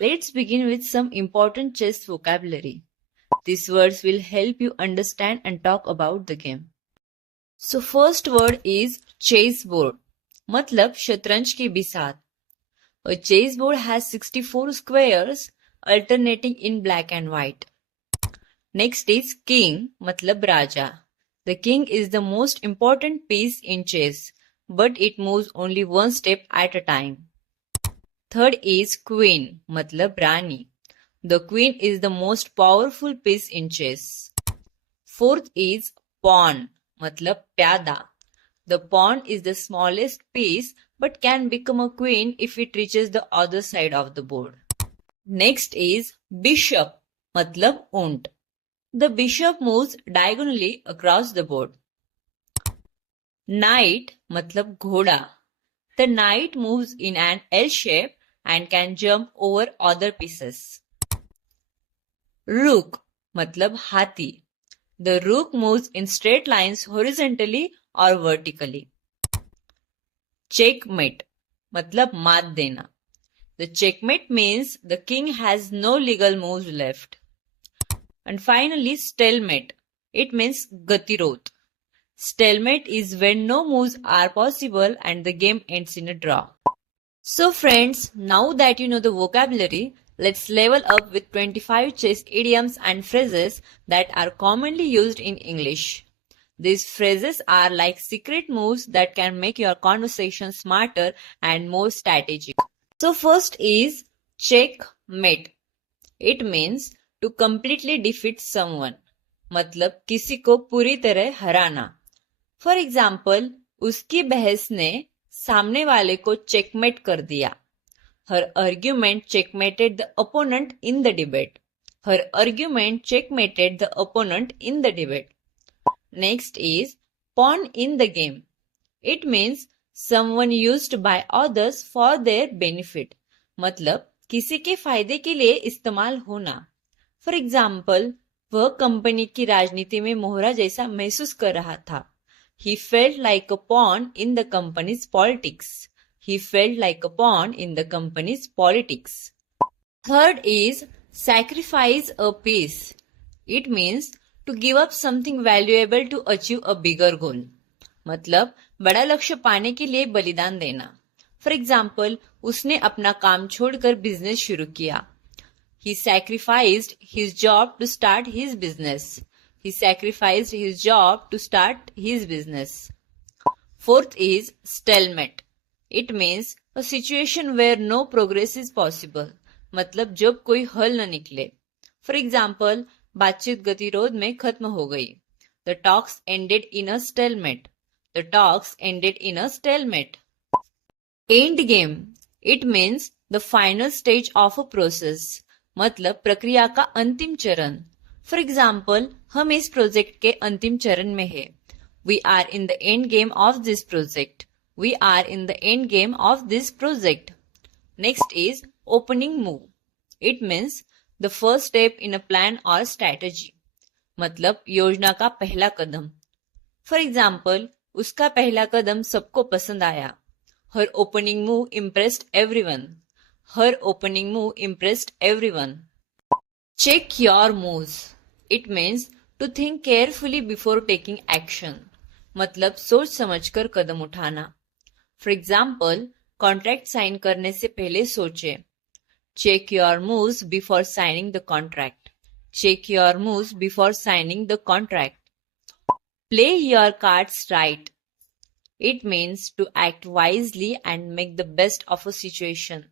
Let's begin with some important chess vocabulary. These words will help you understand and talk about the game. So first word is chessboard. मतलब शतरंज की बिसात. A chessboard has 64 squares alternating in black and white. Next is king, मतलब राजा. The king is the most important piece in chess, but it moves only one step at a time. Third is queen, मतलब रानी. The queen is the most powerful piece in chess. Fourth is pawn, मतलब प्यादा. The pawn is the smallest piece but can become a queen if it reaches the other side of the board. Next is bishop, मतलब ऊंट. The bishop moves diagonally across the board. Knight, मतलब घोड़ा. The knight moves in an L shape and can jump over other pieces. Rook, मतलब हाथी. The rook moves in straight lines horizontally or vertically. Checkmate, मतलब मात देना. The checkmate means the king has no legal moves left. And finally, stalemate. It means gatirod. Stalemate is when no moves are possible and the game ends in a draw. So friends, now that you know the vocabulary, let's level up with 25 chess idioms and phrases that are commonly used in English. These phrases are like secret moves that can make your conversation smarter and more strategic. So first is checkmate. It means to completely defeat someone. मतलब किसी को पूरी तरह हराना. For example, उसकी बहस ने सामने वाले को checkmate कर दिया. Her argument checkmated the opponent in the debate. Her argument checkmated the opponent in the debate. Next is pawn in the game. It means someone used by others for their benefit. मतलब किसी के फायदे के लिए इस्तेमाल होना. For example, वह company की राजनीति में मोहरा जैसा महसूस कर रहा था. He felt like a pawn in the company's politics. He felt like a pawn in the company's politics. Third is sacrifice a piece. It means to give up something valuable to achieve a bigger goal. मतलब बड़ा लक्ष्य पाने के लिए बलिदान देना. For example, उसने अपना काम छोड़कर बिजनेस शुरू किया. He sacrificed his job to start his business. He sacrificed his job to start his business. Fourth is stalemate. It means a situation where no progress is possible. मतलब जब कोई हल न निकले. For example, बातचीत गतिरोध में खत्म हो गई. The talks ended in a stalemate. The talks ended in a stalemate. End game. It means the final stage of a process. मतलब प्रक्रिया का अंतिम चरण. फॉर एग्जाम्पल, हम इस प्रोजेक्ट के अंतिम चरण में है. We are in the end game of this project. We are in the end game of this project. Next is opening move. It means the first step in a plan और strategy. मतलब योजना का पहला कदम. For example, उसका पहला कदम सबको पसंद आया. हर opening move impressed everyone. Her opening move impressed everyone. Check your moves. It means to think carefully before taking action. मतलब सोच समझकर कदम उठाना. For example, contract साइन करने से पहले सोचे. Check your moves before signing the contract. Check your moves before signing the contract. Play your cards right. It means to act wisely and make the best of a situation.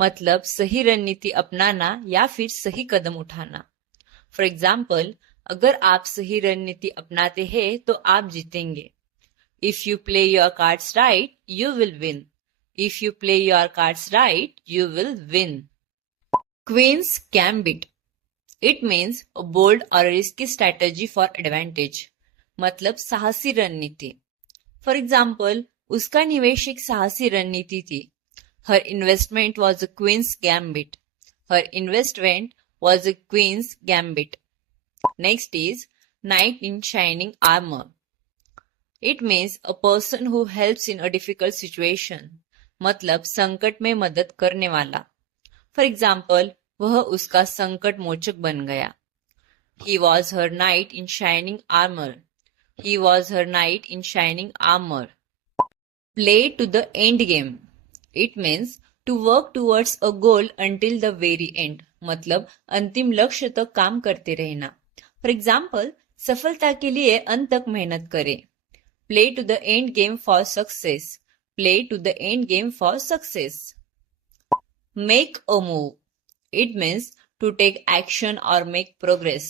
मतलब सही रणनीति अपनाना या फिर सही कदम उठाना. फॉर एग्जाम्पल, अगर आप सही रणनीति अपनाते हैं तो आप जीतेंगे. If you play your cards right, you will win. If you play your cards right, you will win. Queen's gambit. It means a bold और रिस्की स्ट्रैटेजी फॉर एडवांटेज. मतलब साहसी रणनीति. फॉर एग्जाम्पल, उसका निवेश एक साहसी रणनीति थी. Her investment was a queen's gambit. Her investment was a queen's gambit. Next is knight in shining armor. It means a person who helps in a difficult situation. मतलब संकट में मदद करने वाला. फॉर एग्जाम्पल, वह उसका संकट मोचक बन गया. He was her knight in shining armor. He was her knight in shining armor. Play to the end game. It means to work towards a goal until the very end. मतलब अंतिम लक्ष्य तक काम करते रहना. फॉर एग्जाम्पल, सफलता के लिए अंत तक मेहनत करें. Play to the end game for success. Play to the end game for success. Make a move. It means to take action or make progress.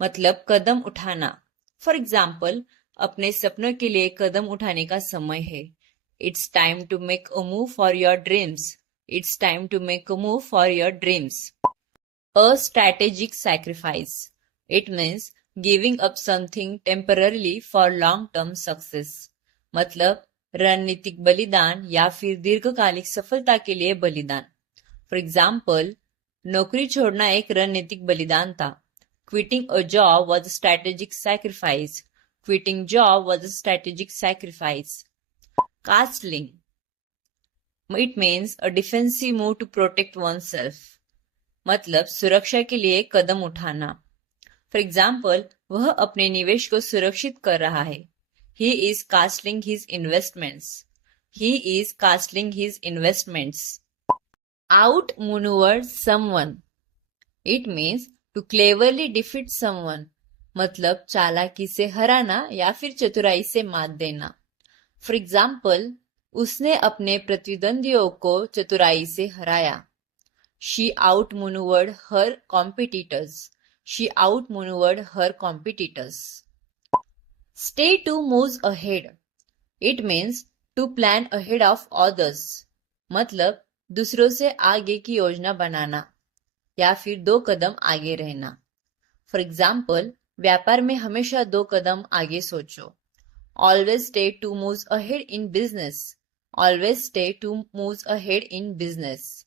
मतलब कदम उठाना. फॉर एग्जाम्पल, अपने सपनों के लिए कदम उठाने का समय है. It's time to make a move for your dreams. It's time to make a move for your dreams. A strategic sacrifice. It means giving up something temporarily for long-term success. मतलब रणनीतिक बलिदान या फिर दीर्घकालिक सफलता के लिए बलिदान. फॉर एग्जाम्पल, नौकरी छोड़ना एक रणनीतिक बलिदान था. Quitting a job was a strategic sacrifice. Quitting job was a strategic sacrifice. Castling. It means a defensive move to protect oneself. मतलब सुरक्षा के लिए कदम उठाना. फॉर एग्जाम्पल, वह अपने निवेश को सुरक्षित कर रहा है. He is castling his investments. He is castling his investments. Outmaneuver someone. It means to cleverly defeat someone. मतलब चालाकी से हराना या फिर चतुराई से मात देना. फॉर एग्जाम्पल, उसने अपने प्रतिद्वंदियों को चतुराई से हराया. She outmaneuvered her competitors. She outmaneuvered her competitors. Stay 2 moves ahead. It means to plan ahead of others. मतलब दूसरों से आगे की योजना बनाना या फिर 2 कदम आगे रहना. फॉर एग्जाम्पल, व्यापार में हमेशा 2 कदम आगे सोचो. Always stay 2 moves ahead in business. Always stay 2 moves ahead in business.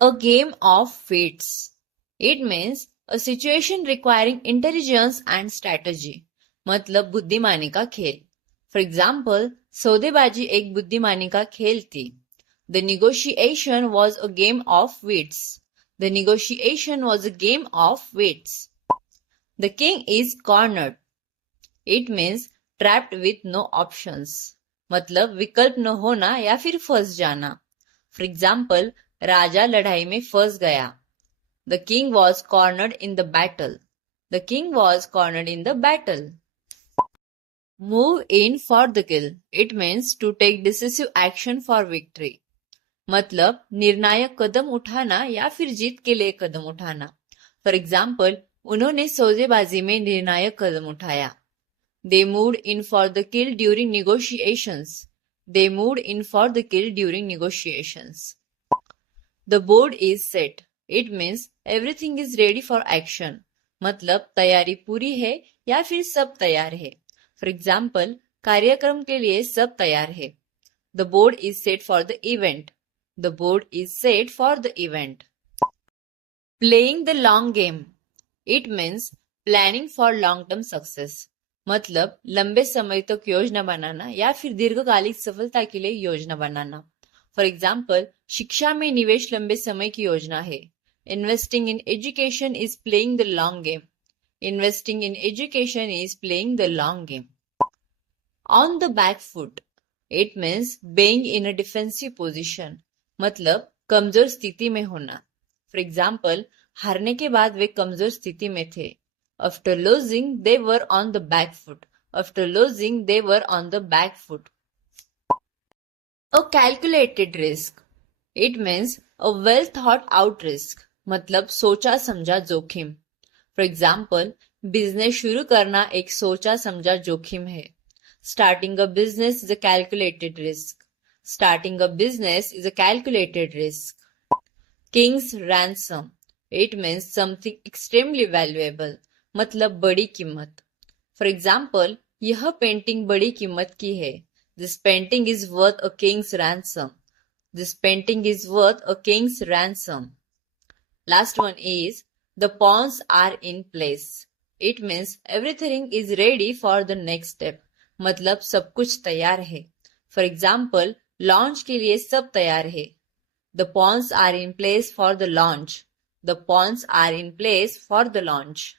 A game of wits. It means a situation requiring intelligence and strategy. मतलब बुद्धिमानी का खेल. फॉर एग्जाम्पल, सौदेबाजी एक बुद्धिमानी का खेल थी. The negotiation was a game of wits. The negotiation was a game of wits. The king is cornered. It means trapped with no options. मतलब विकल्प न होना या फिर फंस जाना. फॉर एग्जाम्पल, राजा लड़ाई में फंस गया. The king was cornered in the battle. The king was cornered in the battle. Move in for the kill. It means to take decisive action for victory. मतलब निर्णायक कदम उठाना या फिर जीत के लिए कदम उठाना. फॉर एग्जाम्पल, उन्होंने सौदेबाजी में निर्णायक कदम उठाया. They moved in for the kill during negotiations. They moved in for the kill during negotiations. The board is set. It means everything is ready for action. मतलब तैयारी पूरी है या फिर सब तैयार है. फॉर एग्जाम्पल, कार्यक्रम के लिए सब तैयार है. The board is set for the event. The board is set for the event. Playing the long game. It means planning for long-term success. मतलब लंबे समय तक योजना बनाना या फिर दीर्घकालिक सफलता के लिए योजना बनाना. फॉर एग्जाम्पल, शिक्षा में निवेश लंबे समय की योजना है. Investing in education is playing the long game. Investing in education is playing the long game. On the back foot. It means being in a defensive position. मतलब कमजोर स्थिति में होना. फॉर एग्जाम्पल, हारने के बाद वे कमजोर स्थिति में थे. After losing, they were on the back foot. After losing, they were on the back foot. A calculated risk. It means a well thought out risk. मतलब सोचा समझा जोखिम. फॉर एग्जाम्पल, बिजनेस शुरू करना एक सोचा समझा जोखिम है. Starting a business is a calculated risk. Starting a business is a calculated risk. King's ransom. It means something extremely valuable. मतलब बड़ी कीमत. फॉर एग्जाम्पल, यह पेंटिंग बड़ी कीमत की है. This painting is worth a king's ransom. This painting is worth a king's ransom. Last one is the pawns are in place. It means everything is ready for the next step. मतलब सब कुछ तैयार है. For example, launch के लिए सब तैयार है. The pawns are in place for the launch. The pawns are in place for the launch.